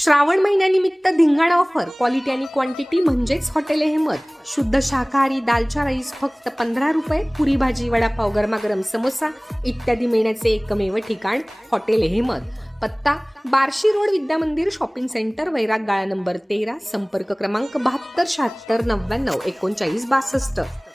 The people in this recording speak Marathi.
श्रावण महिन्यानिमित्त धिंगाणा ऑफर, क्वालिटी आणि क्वांटिटी म्हणजेच हॉटेल अहमद. शुद्ध शाकाहारी दालचा राईस फक्त 15 रुपये, पुरी भाजी, वडापाव, गरमागरम समोसा इत्यादी मिळण्याचे एकमेव ठिकाण हॉटेल अहमद. पत्ता बार्शी रोड, विद्या मंदिर शॉपिंग सेंटर, वैराग गाळा नंबर 13. संपर्क क्रमांक 72 76 99 39 62.